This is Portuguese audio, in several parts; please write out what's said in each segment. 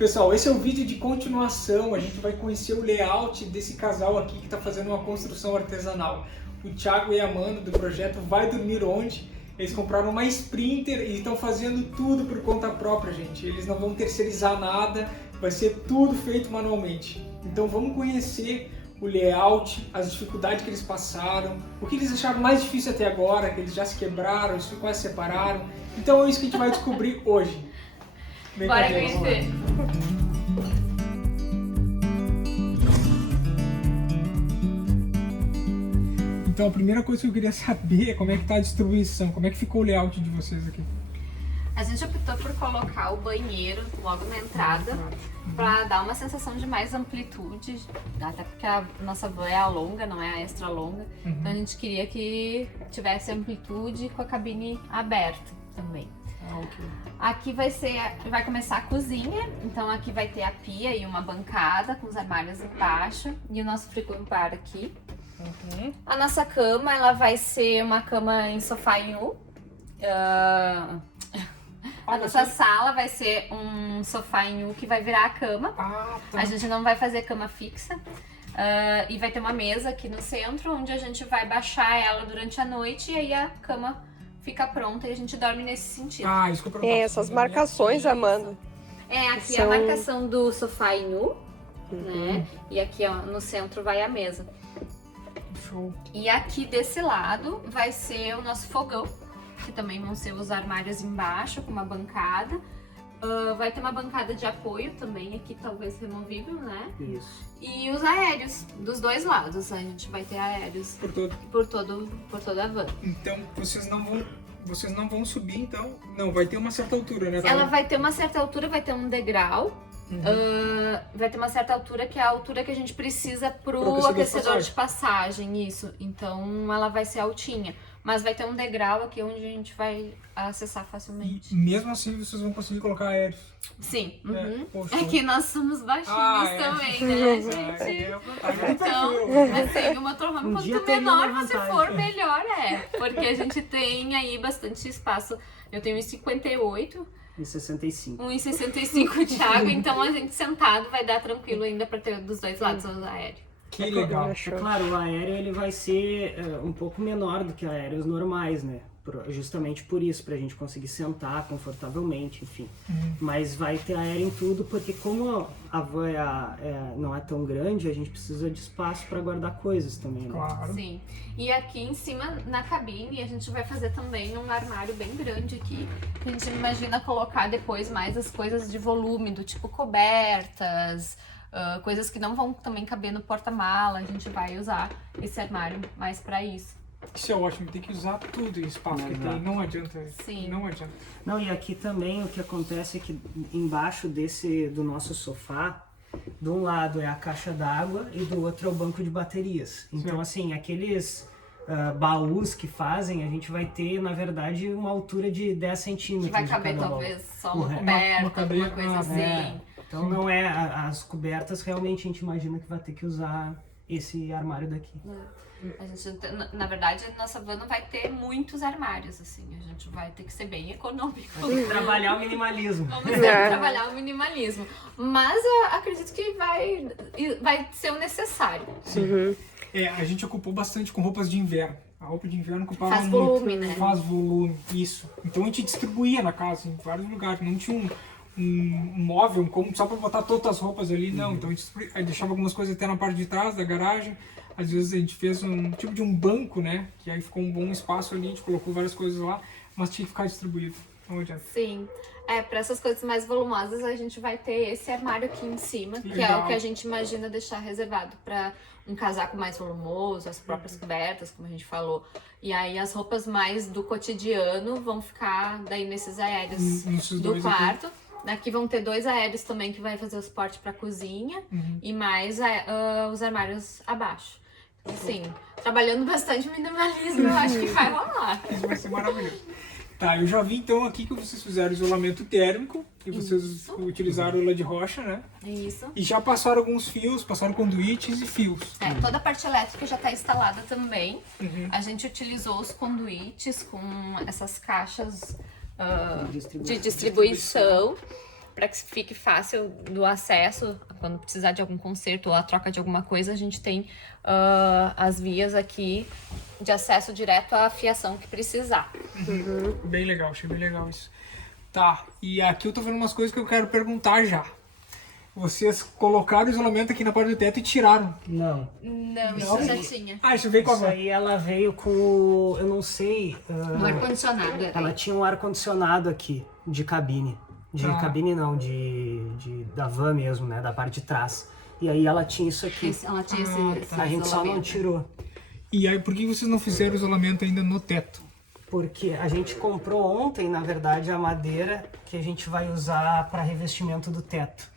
Pessoal, esse é o vídeo de continuação. A gente vai conhecer o layout desse casal aqui que está fazendo uma construção artesanal. O Thiago e a Amanda do projeto Vai Dormir Onde? Eles compraram uma Sprinter e estão fazendo tudo por conta própria, gente. Eles não vão terceirizar nada, vai ser tudo feito manualmente. Então vamos conhecer o layout, as dificuldades que eles passaram, o que eles acharam mais difícil até agora, que eles já se quebraram, quase se separaram. Então é isso que a gente vai descobrir hoje. Bora conhecer! Então a primeira coisa que eu queria saber é como é que tá a distribuição, como é que ficou o layout de vocês aqui? A gente optou por colocar o banheiro logo na entrada para dar uma sensação de mais amplitude, até porque a nossa van é a longa, não é a extra longa, então a gente queria que tivesse amplitude com a cabine aberta também. Okay. Aqui vai começar a cozinha, então aqui vai ter a pia e uma bancada com os armários embaixo e o nosso frigobar aqui. A nossa cama, ela vai ser uma cama em sofá em U. A nossa sala vai ser um sofá em U que vai virar a cama. A gente não vai fazer cama fixa. E vai ter uma mesa aqui no centro, onde a gente vai baixar ela durante a noite e aí a cama fica pronta e a gente dorme nesse sentido. Isso que eu perguntava. Essas marcações, Amanda. Aqui é a marcação do sofá em U, né? E aqui ó, no centro vai a mesa. Show. E aqui desse lado vai ser o nosso fogão, que também vão ser os armários embaixo, com uma bancada. Vai ter uma bancada de apoio também aqui, talvez removível, né? Isso. E os aéreos, dos dois lados, a gente vai ter aéreos por toda a van. Então vocês não vão subir, então? Não, vai ter uma certa altura, né? Ela vai ter uma certa altura, vai ter um degrau. Vai ter uma certa altura que é a altura que a gente precisa pro aquecedor de passagem, isso. Então ela vai ser altinha, mas vai ter um degrau aqui onde a gente vai acessar facilmente. E mesmo assim vocês vão conseguir colocar aéreos? Sim. Poxa. Que nós somos baixinhos também, né, gente? Então, assim, o motorhome quanto menor você for, melhor é. Porque a gente tem aí bastante espaço. Eu tenho 1,58. 1,65. 1,65 Thiago, então a gente sentado vai dar tranquilo ainda para ter dos dois lados o aéreo. Que legal. É claro, o aéreo ele vai ser um pouco menor do que aéreos normais, né? Justamente por isso, pra gente conseguir sentar confortavelmente, enfim. Mas vai ter aéreo em tudo, porque como a van não é tão grande, a gente precisa de espaço para guardar coisas também, né? Claro. Sim. E aqui em cima, na cabine, a gente vai fazer também um armário bem grande aqui, que a gente imagina colocar depois mais as coisas de volume, do tipo cobertas, coisas que não vão também caber no porta-mala. A gente vai usar esse armário mais para isso. Isso é ótimo, tem que usar tudo o espaço que tem, não adianta. Sim. Não adianta. Não, e aqui também o que acontece é que embaixo do nosso sofá, de um lado é a caixa d'água e do outro é o banco de baterias. Então, assim, aqueles baús que fazem, a gente vai ter, na verdade, uma altura de 10 centímetros. Que vai caber talvez só uma coberta, alguma coisa assim. Então não é, as cobertas realmente a gente imagina que vai ter que usar esse armário daqui. A gente, na verdade, a nossa van não vai ter muitos armários, assim, a gente vai ter que ser bem econômico. Trabalhar o minimalismo. Vamos ter que trabalhar o minimalismo. Mas eu acredito que vai ser o necessário. Sim. A gente ocupou bastante com roupas de inverno. A roupa de inverno ocupava muito. Faz volume, né? Faz volume, isso. Então a gente distribuía na casa, em vários lugares. Não tinha um móvel só para botar todas as roupas ali, não. Então a gente deixava algumas coisas até na parte de trás da garagem. Às vezes a gente fez um tipo de um banco, né? Que aí ficou um bom espaço ali, a gente colocou várias coisas lá, mas tinha que ficar distribuído. Sim. Para essas coisas mais volumosas a gente vai ter esse armário aqui em cima, que é o que a gente imagina deixar reservado para um casaco mais volumoso, as próprias cobertas, como a gente falou. E aí as roupas mais do cotidiano vão ficar daí nesses aéreos do quarto. Aqui vão ter 2 aéreos também que vai fazer o suporte para cozinha e mais os armários abaixo. Sim, trabalhando bastante minimalismo, eu acho que vai rolar. Isso vai ser maravilhoso. Tá, eu já vi então aqui que vocês fizeram isolamento térmico, e vocês utilizaram lã de rocha, né? Isso. E já passaram alguns fios, passaram conduítes e fios. Toda a parte elétrica já está instalada também. A gente utilizou os conduítes com essas caixas de distribuição. para que fique fácil do acesso, quando precisar de algum conserto ou a troca de alguma coisa, a gente tem as vias aqui de acesso direto à fiação que precisar. Bem legal, achei bem legal isso. Tá, e aqui eu tô vendo umas coisas que eu quero perguntar já. Vocês colocaram o isolamento aqui na parte do teto e tiraram. Não. Não, isso já tinha. Ah, isso veio com Isso a... aí ela veio com o... Eu não sei... No ar-condicionado era. Ela tinha um ar-condicionado aqui, de cabine. Cabine não, da van mesmo, né? Da parte de trás. E aí ela tinha isso aqui. Ela tinha esse A gente só não tirou. E aí, por que vocês não fizeram o isolamento ainda no teto? Porque a gente comprou ontem, na verdade, a madeira que a gente vai usar para revestimento do teto.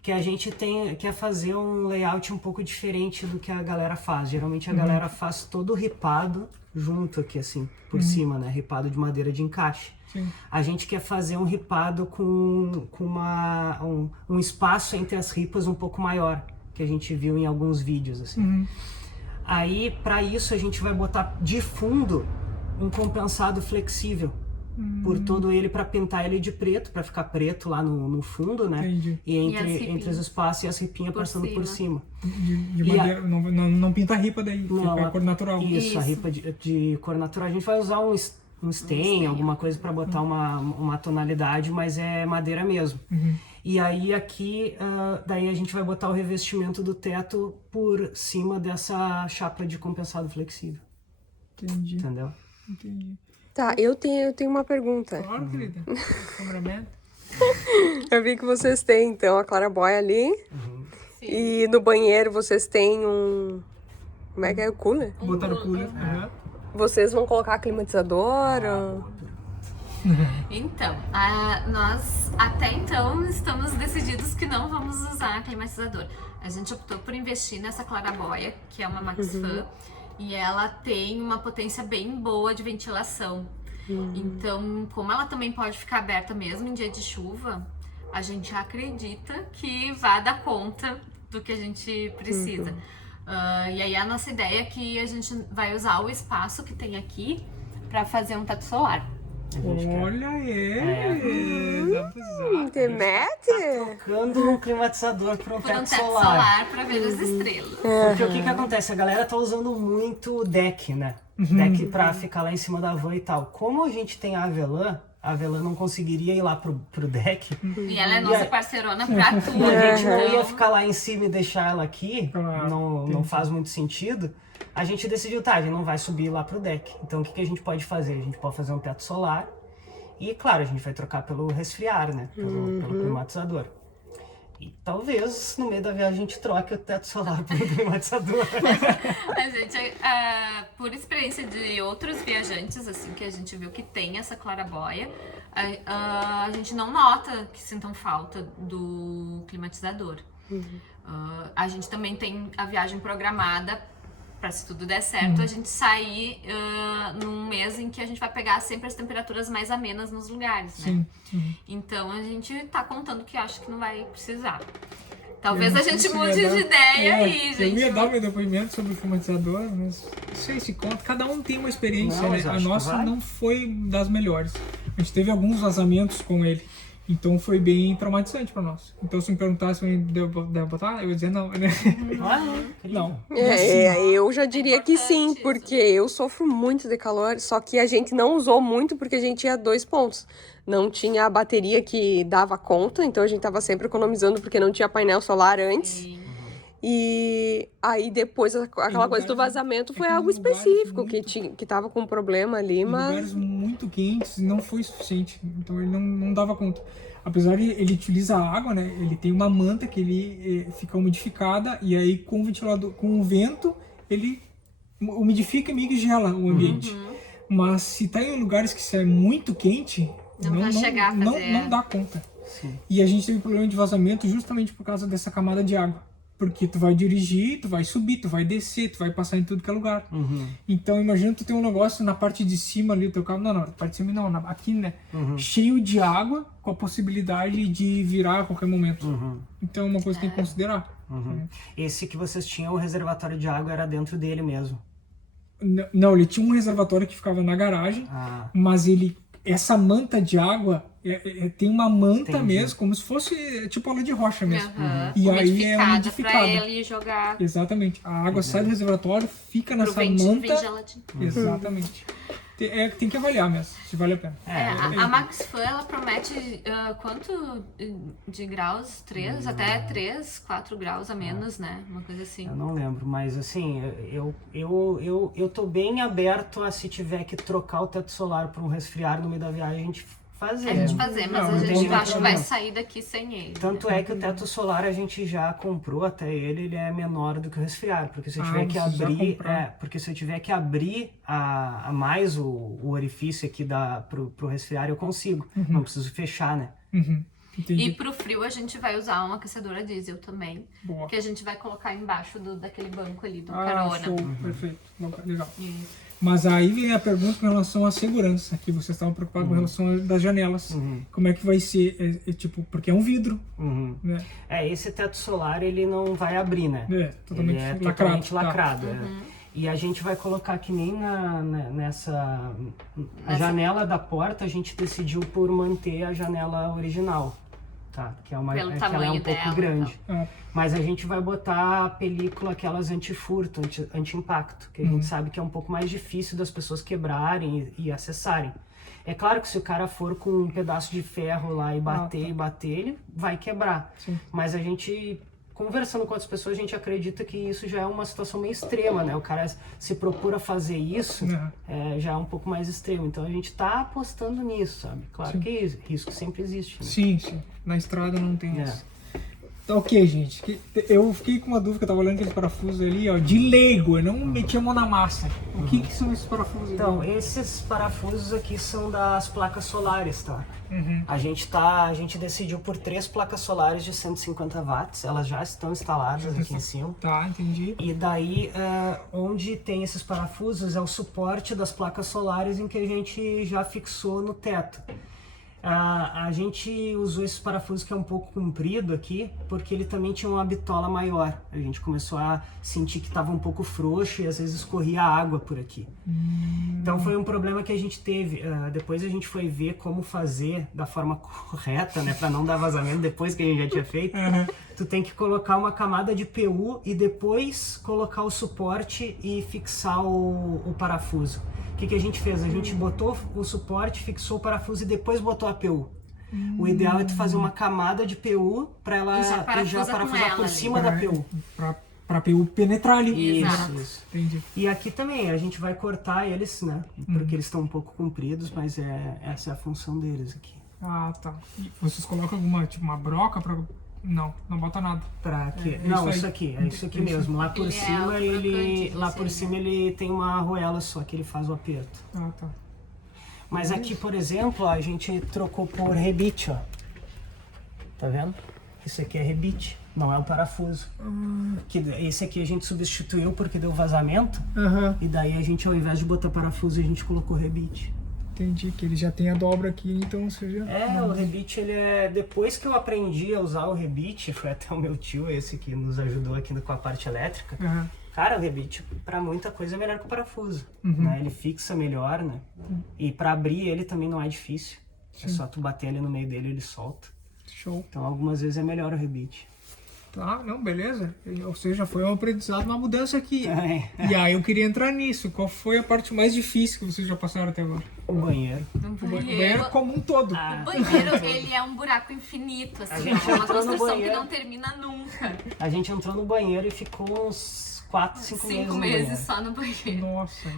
Que a gente quer fazer um layout um pouco diferente do que a galera faz. Geralmente a galera faz todo ripado junto aqui, assim, por cima, né? Ripado de madeira de encaixe. Sim. A gente quer fazer um ripado com um espaço entre as ripas um pouco maior, que a gente viu em alguns vídeos, assim. Aí, para isso, a gente vai botar de fundo um compensado flexível por todo ele, para pintar ele de preto, para ficar preto lá no fundo, né? Entendi. E entre os espaços e as ripinhas passando por cima. De madeira, não pinta a ripa daí, fica a cor natural. Isso, a ripa de cor natural. A gente vai usar um stain, alguma coisa para botar uma tonalidade, mas é madeira mesmo. E aí aqui, daí a gente vai botar o revestimento do teto por cima dessa chapa de compensado flexível. Entendi. Entendeu? Entendi. Tá, eu tenho uma pergunta. Claro, querida. Cameraman. Eu vi que vocês têm, então, a clarabóia ali. E no banheiro vocês têm um... Como é que é? O cooler? Botaram o cooler. Vocês vão colocar climatizador? ou- Então, nós até então estamos decididos que não vamos usar climatizador. A gente optou por investir nessa clarabóia, que é uma Max Fan, e ela tem uma potência bem boa de ventilação. Então, como ela também pode ficar aberta mesmo em dia de chuva, a gente acredita que vai dar conta do que a gente precisa. E aí a nossa ideia é que a gente vai usar o espaço que tem aqui para fazer um teto solar. Olha aí! Dá pra usar. Internet? Trocando um climatizador por um Por um teto teto solar. solar para ver as estrelas. Porque o que acontece? A galera tá usando muito deck, né? Deck pra ficar lá em cima da van e tal. Como a gente tem a Avelã não conseguiria ir lá pro deck. E ela é nossa parceirona pra tudo. A gente não ia Então, ficar lá em cima e deixar ela aqui. Claro, Não faz muito sentido. A gente decidiu, tá, a gente não vai subir lá pro deck. Então o que a gente pode fazer? A gente pode fazer um teto solar. E claro, a gente vai trocar pelo resfriar, né? Pelo climatizador. E talvez no meio da viagem a gente troque o teto solar pelo climatizador. a gente, por experiência de outros viajantes, assim, que a gente viu que tem essa clarabóia, a gente não nota que sintam falta do climatizador. A gente também tem a viagem programada para, se tudo der certo, a gente sair num mês em que a gente vai pegar sempre as temperaturas mais amenas nos lugares, né? Então a gente tá contando que acho que não vai precisar. Talvez a gente mude de ideia aí, gente. Eu ia dar meu depoimento sobre o climatizador, mas não sei se conta. Cada um tem uma experiência, Não, né? mas A acho que nossa vai. não foi das melhores. A gente teve alguns vazamentos com ele. Então foi bem traumatizante pra nós. Então se me perguntasse se eu devo botar, eu ia dizer não, né? Não. Eu já diria que sim, Importante porque eu sofro muito de calor, só que a gente não usou muito porque a gente tinha 2 pontos. Não tinha a bateria que dava conta, então a gente tava sempre economizando porque não tinha painel solar antes. E aí depois aquela coisa do vazamento foi que algo em lugares específico, muito- que tava com um problema ali, Em mas... lugares muito quentes não foi suficiente. Então ele não dava conta. Apesar de ele utiliza água, né? Ele tem uma manta que ele fica umidificada e aí com o ventilador, com o vento, ele umidifica e meio que gela o ambiente. Mas se tá em lugares que é muito quente, Não vai chegar a fazer- não dá conta. Sim. E a gente teve problema de vazamento justamente por causa dessa camada de água. Porque tu vai dirigir, tu vai subir, tu vai descer, tu vai passar em tudo que é lugar. Então imagina tu ter um negócio na parte de cima ali do teu carro, não, na parte de cima não, aqui, né? Cheio de água, com a possibilidade de virar a qualquer momento. Então é uma coisa que tem que considerar. Esse que vocês tinham, o reservatório de água era dentro dele mesmo. Não, ele tinha um reservatório que ficava na garagem, mas ele essa manta de água tem uma manta Entendi. mesmo, como se fosse tipo aula de rocha mesmo. Aham. E aí é Pra umidificada. ele jogar Exatamente. A água sai do reservatório, fica pro nessa ventinho vir manta. gelatina. Exatamente. Tem que avaliar mesmo, se vale a pena. A Max Fan, ela promete quanto de graus? 3? Até 3, 4 graus a menos, né? Uma coisa assim. Eu não lembro, mas assim, eu tô bem aberto a, se tiver que trocar o teto solar para um resfriar no meio da viagem, a gente fazer. A gente fazer, mas Não, a não gente tem acha que vai problema. sair daqui sem ele. Tanto é que o teto solar a gente já comprou até ele é menor do que o resfriar, porque se eu tiver que vocês já abrir, compraram. porque se eu tiver que abrir a mais o orifício aqui pro resfriar, eu consigo. Não preciso fechar, né? Uhum. E Entendi. pro frio a gente vai usar uma aquecedora diesel também, Boa. que a gente vai colocar embaixo daquele banco ali do Ah, carona. show. Perfeito. Legal. Isso. Mas aí vem a pergunta com relação à segurança, que vocês estavam preocupados com relação das janelas. Como é que vai ser? Tipo, porque é um vidro, né? Esse teto solar ele não vai abrir, né? Totalmente Ele é lacrado. totalmente Tá. lacrado. E a gente vai colocar que nem nessa janela da porta, a gente decidiu por manter a janela original, tá? Que é Pelo que ela é tamanho um pouco dela, grande. Ah, Mas a gente vai botar a película, aquelas anti-furto, anti-impacto, que a gente sabe que é um pouco mais difícil das pessoas quebrarem e acessarem. É claro que se o cara for com um pedaço de ferro lá e bater, ele vai quebrar. Sim. Mas a gente, conversando com outras pessoas, a gente acredita que isso já é uma situação meio extrema, né? O cara se procura fazer isso, já é um pouco mais extremo. Então a gente tá apostando nisso, sabe? Claro que risco sempre existe, né? sim. Na estrada não tem É. isso. Tá, ok, gente. Eu fiquei com uma dúvida, que eu tava olhando aqueles parafusos ali, ó, de leigo. Eu não meti a mão na massa. O que são esses parafusos? Então, ali? esses parafusos aqui são das placas solares, tá? Uhum. A gente decidiu por 3 placas solares de 150 watts, elas já estão instaladas aqui em cima. Tá, entendi. E daí, onde tem esses parafusos é o suporte das placas solares em que a gente já fixou no teto. A gente usou esses parafusos que é um pouco comprido aqui, porque ele também tinha uma bitola maior. A gente começou a sentir que estava um pouco frouxo e às vezes escorria água por aqui. Então foi um problema que a gente teve. Depois a gente foi ver como fazer da forma correta, né, para não dar vazamento depois que a gente já tinha feito. Tu tem que colocar uma camada de PU e depois colocar o suporte e fixar o parafuso. O que a gente fez? A gente botou o suporte, fixou o parafuso e depois botou a PU. O ideal é tu fazer uma camada de PU para ela E já parafusa com parafusar ela por ali. cima da PU. Pra PU penetrar ali. Exato. Isso. Entendi. E aqui também, a gente vai cortar eles, né? Porque eles estão um pouco compridos, mas essa é a função deles aqui. Ah, tá. E vocês colocam alguma, tipo, uma broca pra... Não bota nada. Pra quê? É Não, isso isso aí. aqui, é isso aqui mesmo. Lá por Ele é cima algo crocante, lá isso por aí. cima ele tem uma arruela só que ele faz o aperto. Ah, tá. Mas aqui, por exemplo, ó, a gente trocou por rebite, ó. Tá vendo? Isso aqui é rebite, não é o parafuso. Que esse aqui a gente substituiu porque deu vazamento. Aham. E daí a gente, ao invés de botar parafuso, a gente colocou rebite. Entendi, que ele já tem a dobra aqui, então seja... O rebite, ele é... Depois que eu aprendi a usar o rebite, foi até o meu tio esse que nos ajudou aqui com a parte elétrica. Aham. Cara, o rebite, pra muita coisa, é melhor que o parafuso. Né? Ele fixa melhor, né? E pra abrir ele também não é difícil. É só tu bater ali no meio dele e ele solta. Show. Então, algumas vezes é melhor o rebite. Tá, não, beleza. Ou seja, foi um aprendizado, uma mudança aqui. É. E aí eu queria entrar nisso. Qual foi a parte mais difícil que vocês já passaram até agora? O banheiro. O banheiro como um todo. O banheiro, ele é um buraco infinito, assim, gente é uma entrou no construção que banheiro. não termina nunca. A gente entrou no banheiro e ficou uns 4, 5 meses 5 no meses banheiro. só no banheiro. Nossa.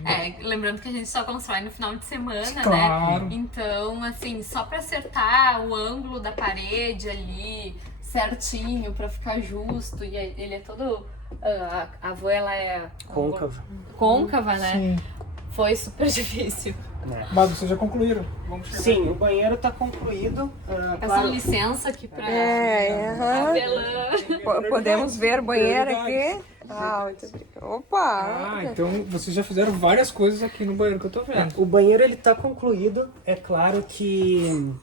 Lembrando que a gente só constrói no final de semana, Claro. né? Então, assim, só pra acertar o ângulo da parede ali certinho, pra ficar justo. E ele é todo... a avó, ela é... Côncava, né? Sim. Foi super difícil. Mas vocês já concluíram. Vamos chegar. Sim, o banheiro tá concluído. Peço Claro, licença aqui pra... aham. Abelã. Podemos ver o banheiro aqui? Ah, muito obrigada. Opa! Ah, então vocês já fizeram várias coisas aqui no banheiro que eu tô vendo. o banheiro ele tá concluído. É claro que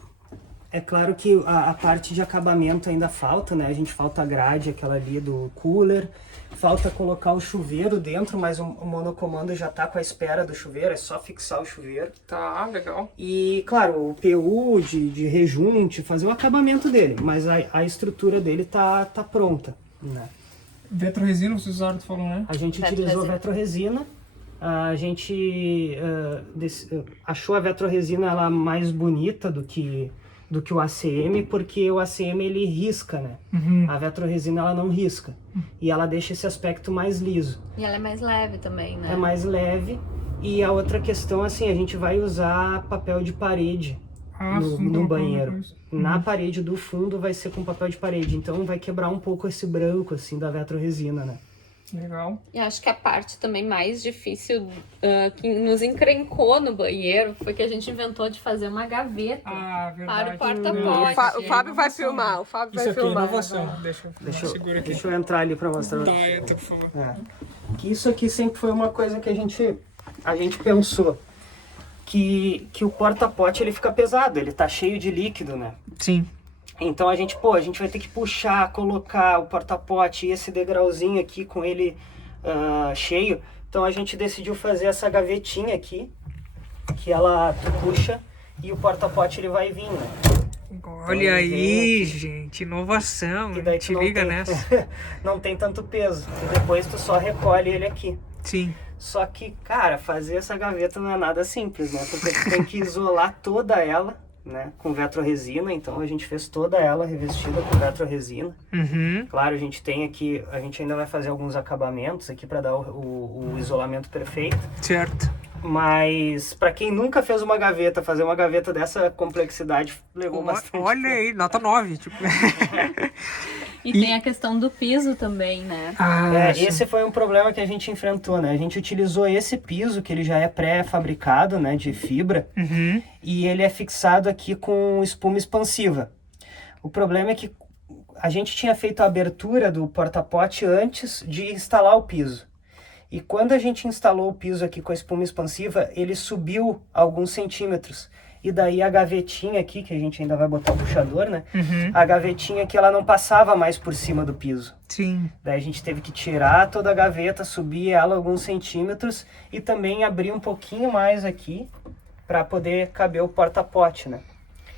É claro que a parte de acabamento ainda falta, né? A gente falta a grade, aquela ali do cooler. Falta colocar o chuveiro dentro, mas o monocomando já tá com a espera do chuveiro, é só fixar o chuveiro. Tá, legal. E, claro, o PU de rejunte, fazer o acabamento dele, mas a estrutura dele tá pronta, né? Vetroresina, vocês usaram, tu falou, né? A gente utilizou vetroresina, a gente achou a vetroresina ela mais bonita do que o ACM, porque o ACM ele risca, né? A vetroresina ela não risca, e ela deixa esse aspecto mais liso. E ela é mais leve também, né? É mais leve, e a outra questão, assim, a gente vai usar papel de parede no banheiro. Na parede do fundo vai ser com papel de parede, então vai quebrar um pouco esse branco, assim, da vetroresina, né? Legal. E acho que a parte também mais difícil que nos encrencou no banheiro foi que a gente inventou de fazer uma gaveta para o porta-pote. O Fábio vai filmar, o Fábio vai Isso aqui é filmar. inovação. Deixa eu entrar ali para mostrar. Tá, entra, por favor. Que isso aqui sempre foi uma coisa que a gente pensou. Que o porta-pote ele fica pesado, ele tá cheio de líquido, né? Sim. Então a gente vai ter que puxar, colocar o porta-pote e esse degrauzinho aqui com ele cheio. Então a gente decidiu fazer essa gavetinha aqui, que tu puxa e o porta-pote ele vai vir, né? Olha aí, gente, inovação. E daí te liga nessa. Não tem tanto peso. E depois tu só recolhe ele aqui. Sim. Só que, cara, fazer essa gaveta não é nada simples, né? Porque tu tem que isolar toda ela, né, com vetroresina. Então a gente fez toda ela revestida com vetroresina. Claro, a gente ainda vai fazer alguns acabamentos aqui para dar o isolamento perfeito. Certo. Mas para quem nunca fez uma gaveta, fazer uma gaveta dessa complexidade levou bastante. Olha aí, nota 9, tipo. E tem a questão do piso também, né? Esse foi um problema que a gente enfrentou, né? A gente utilizou esse piso, que ele já é pré-fabricado, né, de fibra, e ele é fixado aqui com espuma expansiva. O problema é que a gente tinha feito a abertura do porta-pote antes de instalar o piso. E quando a gente instalou o piso aqui com a espuma expansiva, ele subiu alguns centímetros. E daí a gavetinha aqui, que a gente ainda vai botar o puxador, né? A gavetinha aqui, ela não passava mais por cima do piso. Sim. Daí a gente teve que tirar toda a gaveta, subir ela alguns centímetros e também abrir um pouquinho mais aqui para poder caber o porta-pote, né?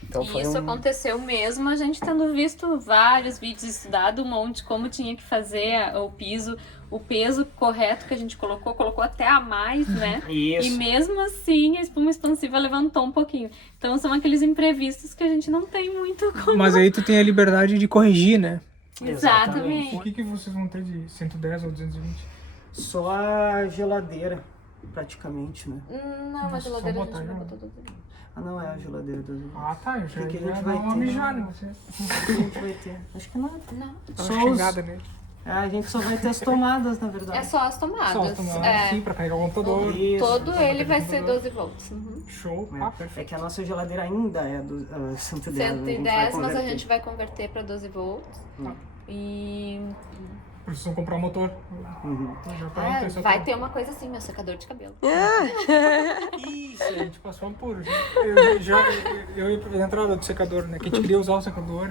Então, e isso aconteceu mesmo, a gente tendo visto vários vídeos, estudado um monte como tinha que fazer o piso, o peso correto que a gente colocou até a mais, né? Isso. E mesmo assim a espuma expansiva levantou um pouquinho. Então são aqueles imprevistos que a gente não tem muito como... Mas aí tu tem a liberdade de corrigir, né? Exatamente. O que vocês vão ter de 110 ou 220? Só a geladeira, praticamente, né? Não, a geladeira a gente vai botar tudo. Ah, não é a geladeira do... Tá, eu já que a ia gente dar vai uma ter? mijada em você. O que a gente vai ter? Acho que não. Não. Dá uma xingada nele. A gente só vai ter as tomadas, na verdade. É só as tomadas. Só tomar É. sim, pra carregar o computador. Isso. Todo ele vai ser 12 volts. Show. É Perfeito. que a nossa geladeira ainda é do 110. 110, mas a gente vai converter para 12 volts. Tá. E Precisam comprar um motor. Já pra ter vai ter uma coisa assim, meu secador de cabelo. Isso, a gente passou por. Eu ia entrar do secador, né? Que a gente queria usar o secador,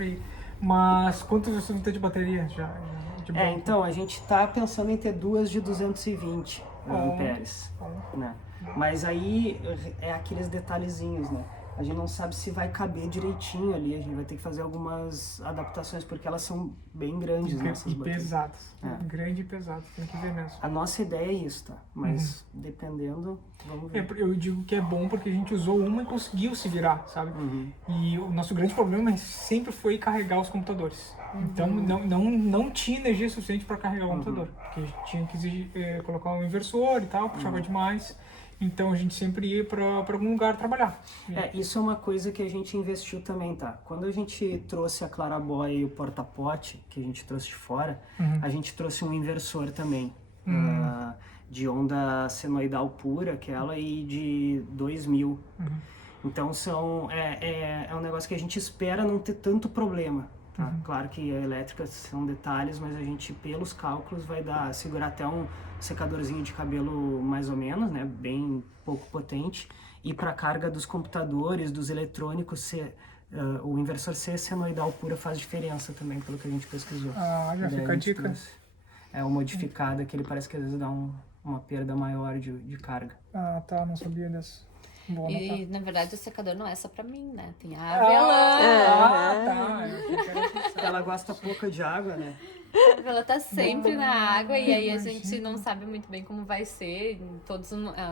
mas quantos você vai ter de bateria já? Então, a gente tá pensando em ter duas de 220 amperes, né? Mas aí é aqueles detalhezinhos, né? A gente não sabe se vai caber direitinho ali, a gente vai ter que fazer algumas adaptações, porque elas são bem grandes, né? E pesadas. Grande e pesado, tem que ver mesmo. A nossa ideia é isso, tá? Mas dependendo, vamos ver. Eu digo que é bom porque a gente usou uma e conseguiu se virar, sabe? E o nosso grande problema sempre foi carregar os computadores. Então não tinha energia suficiente para carregar o computador. Porque a gente tinha que colocar um inversor e tal, puxava demais. Então a gente sempre ia para algum lugar trabalhar. Isso é uma coisa que a gente investiu também, tá? Quando a gente trouxe a Claraboy e o porta-pote, que a gente trouxe de fora, a gente trouxe um inversor também. De onda senoidal pura, aquela, e de 2000. Então é um negócio que a gente espera não ter tanto problema. Tá? Claro que a elétrica são detalhes, mas a gente, pelos cálculos, vai segurar até um secadorzinho de cabelo mais ou menos, né? Bem pouco potente. E para carga dos computadores, dos eletrônicos, o inversor C senoidal pura faz diferença também, pelo que a gente pesquisou. Ah, já Daí fica a gente dica. trouxe. É o modificado, que ele parece que às vezes dá uma perda maior de carga. Ah, tá, não sabia dessa. Bom, E, na verdade, o secador não é só pra mim, né? Tem a Ah, Avelã. tá. Eu achei que era Porque ela gosta pouco de água, né? A Avelã tá sempre na água e aí a gente não sabe muito bem como vai ser.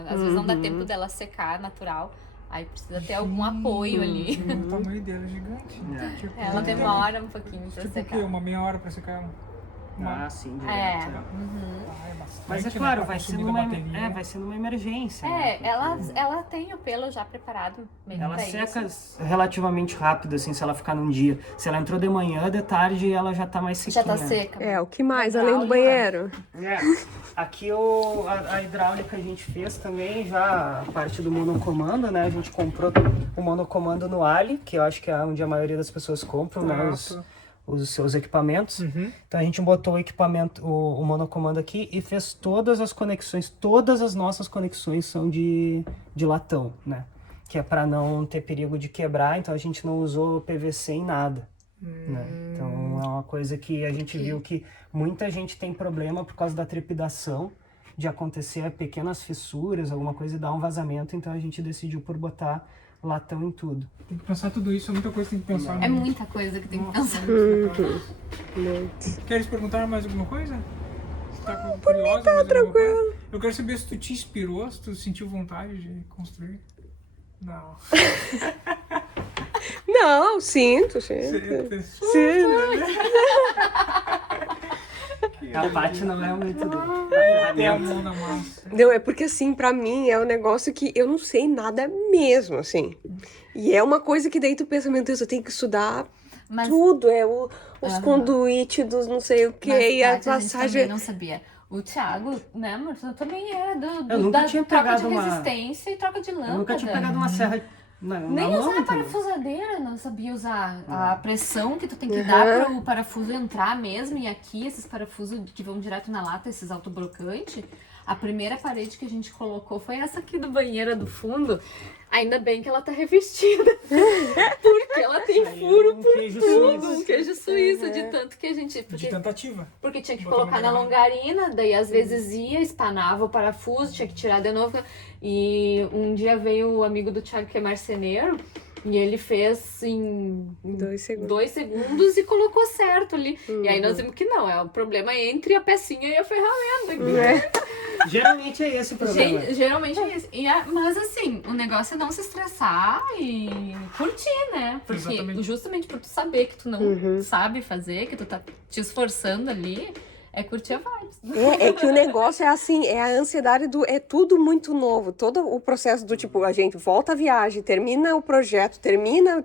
Às vezes não dá tempo dela secar natural. Aí precisa ter algum apoio ali. O tamanho dela é gigante. É. Tipo, Ela demora um pouquinho pra Tipo o secar. quê? Uma meia hora pra secar ela? Ah, sim, direto. É. é. Ah, é bastante, Mas é né, claro, pra vai ser, consumir da numa, bateria. vai ser numa emergência. É, né? ela tem o pelo já preparado mesmo Ela pra seca isso. relativamente rápido, assim, se ela ficar num dia. Se ela entrou de manhã, de tarde, ela já tá mais sequinha. Já tá seca. É, o que mais, Legal, além do banheiro? É. Aqui a hidráulica a gente fez também, já a parte do monocomando, né? A gente comprou o monocomando no Ali, que eu acho que é onde a maioria das pessoas compram, né? Os seus equipamentos. Então a gente botou o equipamento, o monocomando aqui e fez todas as conexões, todas as nossas conexões são de latão, né? Que é para não ter perigo de quebrar, então a gente não usou PVC em nada. Né? Então é uma coisa que a gente viu que muita gente tem problema por causa da trepidação, de acontecer pequenas fissuras, alguma coisa e dar um vazamento, então a gente decidiu por botar latão em tudo. Tem que pensar tudo isso, é muita coisa que tem que pensar. É né? muita coisa que tem que pensar. Queres perguntar mais alguma coisa? Você tá curiosa? Tá tranquilo. Eu quero saber se tu te inspirou, se tu sentiu vontade de construir. Não. Não, sinto. Sim. A Paty não é muito Tem a mão na massa. Não, é porque assim, pra mim é um negócio que eu não sei nada mesmo, assim. E é uma coisa que daí tu pensa, meu Deus, eu tenho que estudar Mas, tudo, os conduítes dos não sei o que, e a Tati, a gente também passagem. não sabia. O Thiago, né, amor, tu também era Eu nunca da tinha troca de pegado uma- resistência e troca de lâmpada. Eu nunca tinha pegado uma serra na Nem mão, usar a entendeu? parafusadeira, não sabia usar a pressão que tu tem que dar para o parafuso entrar mesmo. E aqui, esses parafusos que vão direto na lata, esses autoblocantes, a primeira parede que a gente colocou foi essa aqui do banheiro do fundo. Ainda bem que ela tá revestida, porque ela tem furo Um por queijo tudo. suíço. Um queijo suíço, de tanto que a gente... De tentativa. Porque tinha que Botar colocar na no longarina, daí às vezes ia, espanava o parafuso, tinha que tirar de novo. E um dia veio o amigo do Thiago, que é marceneiro, e ele fez em 2 segundos. 2 segundos e colocou certo ali. E aí nós vimos que não, é o problema entre a pecinha e a ferramenta. Geralmente é esse o problema. Geralmente é isso. Mas assim, o negócio é não se estressar e curtir, né? Porque Exatamente. justamente por tu saber que tu não sabe fazer, que tu tá te esforçando ali, é curtir a vibes. É que o negócio é assim, é a ansiedade é tudo muito novo, todo o processo do tipo, a gente volta a viagem, termina o projeto, termina,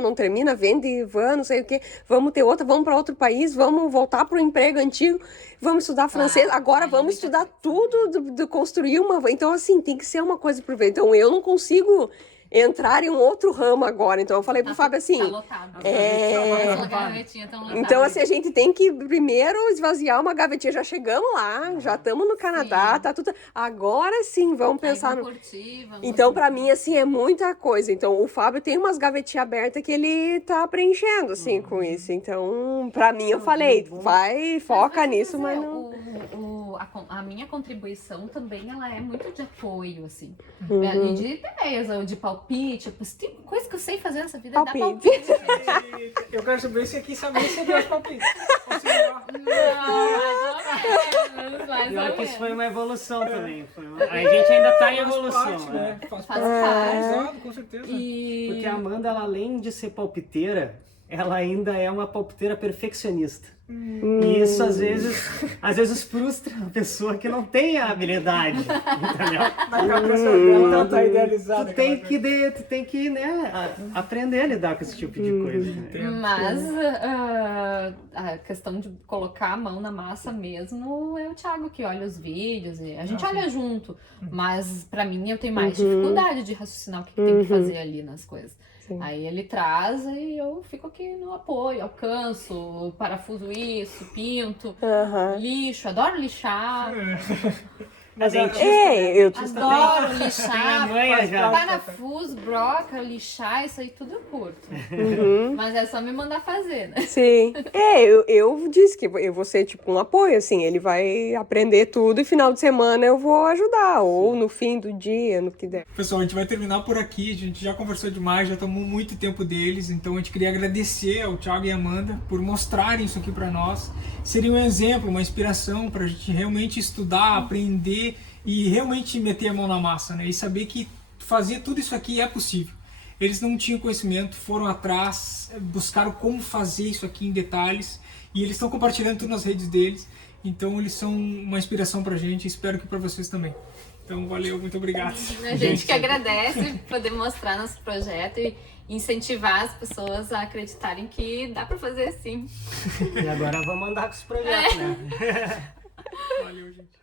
não termina, vende van, não sei o que, vamos ter outra, vamos para outro país, vamos voltar pro emprego antigo, vamos estudar francês, agora aí vamos muita estudar tudo, de construir uma, então assim, tem que ser uma coisa por vez, então eu não consigo entrar em um outro ramo agora, então eu falei pro Fábio assim, Tá lotado. é... As gavetinhas tão lotadas. Então, assim, a gente tem que primeiro esvaziar uma gavetinha. Já chegamos lá, já estamos no Canadá, tá tudo. Agora sim, vamos pensar no. Curtir, vamos Então, pra mim, assim, é muita coisa. Então, o Fábio tem umas gavetinhas abertas que ele tá preenchendo, assim, com isso. Então, pra mim, eu falei, vai, foca nisso, mas não. A minha contribuição também, ela é muito de apoio, assim. E de ideias, ou de palpite. Se tem coisa que eu sei fazer nessa vida, é dar Palpite. palpite, gente. Eu quero saber se aqui sabe se deu os palpites. Auxiliar. Mais E ou olha que isso foi menos. uma evolução também. A gente ainda tá em Faz evolução, parte, né? Faz Faz parte. parte. Exato, com certeza. Porque a Amanda, ela, além de ser palpiteira, ela ainda é uma palpiteira perfeccionista. E isso às vezes frustra a pessoa que não tem a habilidade, entendeu? Na cabeça dela, ela tá idealizada. Tu tem que, né, aprender a lidar com esse tipo de coisa. Né? Mas a questão de colocar a mão na massa mesmo é o Thiago que olha os vídeos e a gente olha junto. Mas pra mim eu tenho mais dificuldade de raciocinar o que tem que fazer ali nas coisas. Sim. Aí ele traz e eu fico aqui no apoio, alcanço, parafuso isso, pinto, lixo, adoro lixar. Mas eu Adoro lixar, manha já. parafuso, broca, lixar, isso aí tudo eu curto. Mas é só me mandar fazer, né? Sim. Eu disse que eu vou ser tipo um apoio, assim. Ele vai aprender tudo e final de semana eu vou ajudar. Ou no fim do dia, no que der. Pessoal, a gente vai terminar por aqui. A gente já conversou demais, já tomou muito tempo deles. Então a gente queria agradecer ao Thiago e a Amanda por mostrarem isso aqui pra nós. Seria um exemplo, uma inspiração pra gente realmente estudar, aprender e realmente meter a mão na massa, né? E saber que fazer tudo isso aqui é possível. Eles não tinham conhecimento, foram atrás, buscaram como fazer isso aqui em detalhes e eles estão compartilhando tudo nas redes deles. Então eles são uma inspiração pra gente e espero que pra vocês também. Então valeu, muito obrigado. A gente que agradece poder mostrar nosso projeto e incentivar as pessoas a acreditarem que dá pra fazer sim. E agora vamos andar com esse projeto, né? Valeu, gente.